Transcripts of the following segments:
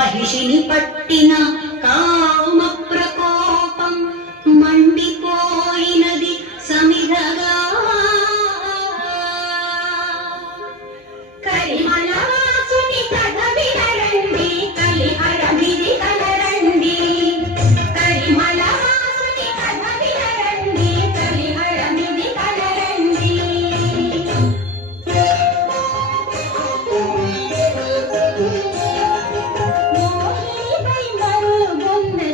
महिषिनि पट्टिन काम प्रकोपं मंडिपोयिनदि समिधगा करिमलासुनि कथ विनरंडि कलिहरमिदि कलरंडि करिमलासुनि कथ विनरंडि कलिहरमिदि कलरंडि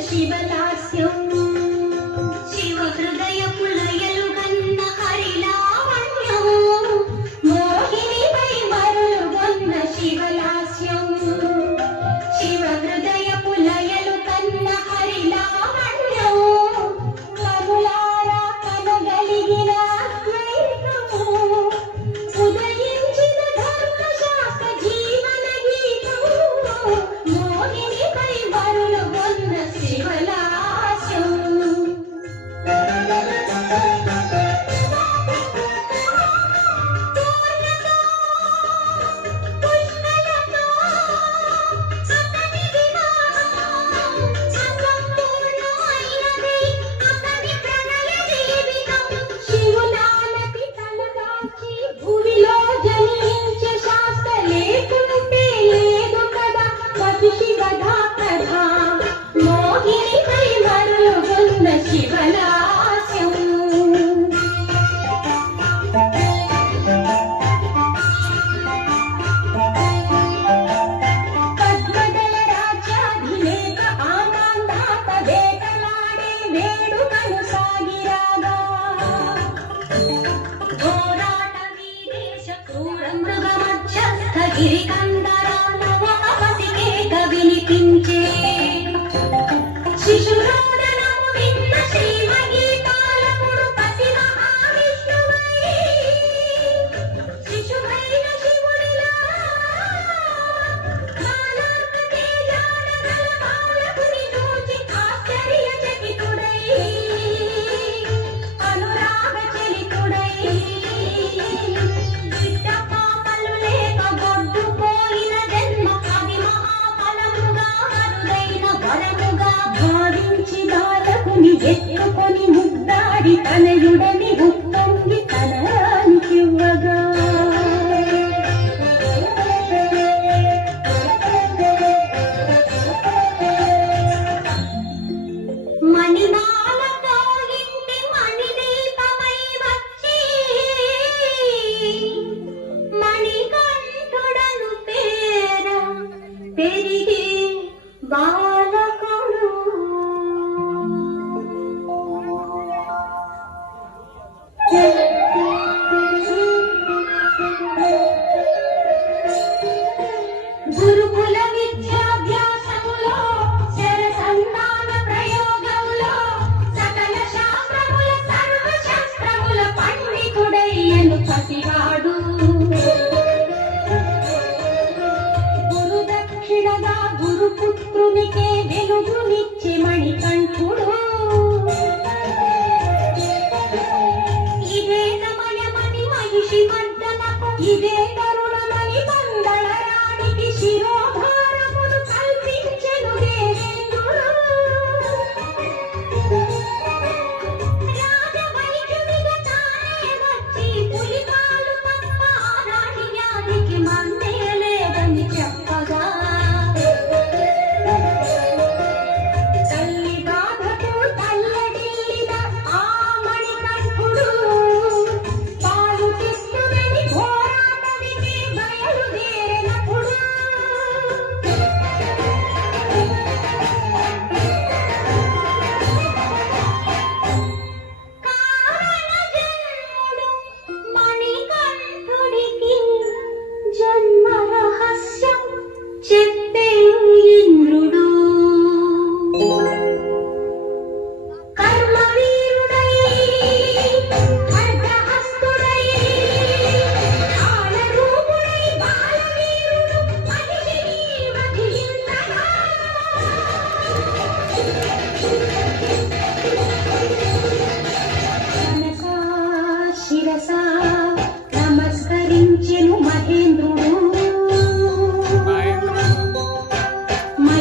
शिवलास्यं शिवहृदय पुलयलुगन्न हरिलावण्यं मोहिनीपै मरुगొన్న शिवलास्यं शिवहृदय पुलयलुगन्न हरिलावण्यं కనులారా కనగలిగిన ద్వైతము ఉదయించిన ధర్మశాస్త్ర జీవన గీతం మోహినిపై మరులుగొన్న శివలాస్యం వినిపించే శిశురోదనము విన్న శ్రీమగీతాలకుడు పతి మహావిష్ణువై శిశువైన శివుడిలా మాలాక తేజాన గల బాలకుని చూచి ఆశ్చర్యచకితుడై అనురాగ చలితుడై బిడ్డ పాపలు లేక గొడ్డుపోయిన జన్మ అది మహాఫలముగా అరుదైన వరముగా భావించి బాలకుని ఎత్తుకొని ముద్దాడి తనయుడని ఉప్పొంగి తనయానికివ్వగా మణిమాలతో ఇంటి మణిదీపమై వచ్చి మణికంఠుడను పేర పెరిగి బాలకుడు గురుకుల విద్యాభ్యాసములో శరసంతాన ప్రయోగములో సకల శాస్త్రముల సర్వశాస్త్రముల పండితుడయ్యను పసివాడు గురు దక్షిణగా గురుపుత్రునికే వెలుగునిచ్చే మణికంఠుడు ఇదే సమయమని మహిషి మర్దనకు ఇదే తరుణమని మందళరానికి శిరోభారమును కల్పించెను దేవేంద్రుడు రాజవైద్యుడిగా తానే వచ్చి పులిపాలు తప్ప ఆనాటి వ్యాధికి మందే లేదని చెప్పగా తల్లి బాధకు తల్లడిల్లిన ఆ మణికంఠుడు పాలు తెస్తునని పోరాట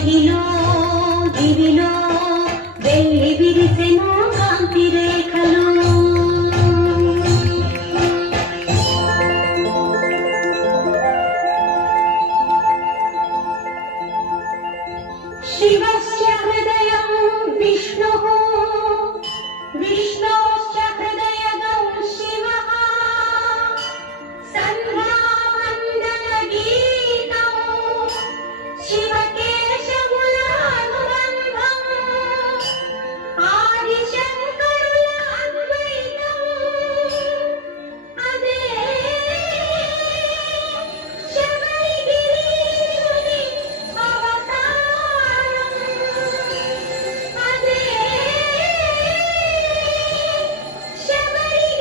మహిలో దివిలో వెళ్ళి విరిసెను కాంతి రేఖలు. శివస్య హృదయం విష్ణుః విష్ణోశ్చ హృదయగం శివః సంధ్యావందన గీతం శివకేశవుల అనుబంధం ఆదిశంకరుల అద్వైతం అదే శబరిగిరీశుని అవతారం అదే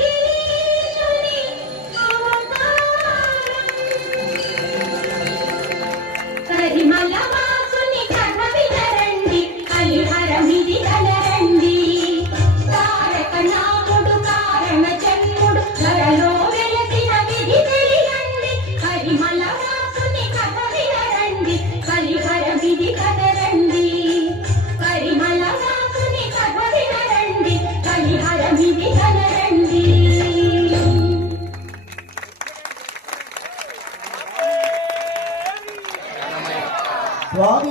శబరిగిరీశుని అవతారం. కరిమల వాసుని కథ వినరండి కలిహరమిది కలరండి. తారక నాముడు కారణ జన్ముడు ధరలో వెలసిన విధి తెలియండి. కరిమల వాసుని కథ వినరండి కలిహరమిది కలరండి. కరిమల వాసుని కథ వినరండి కలిహరమిది కలరండి. స్వామి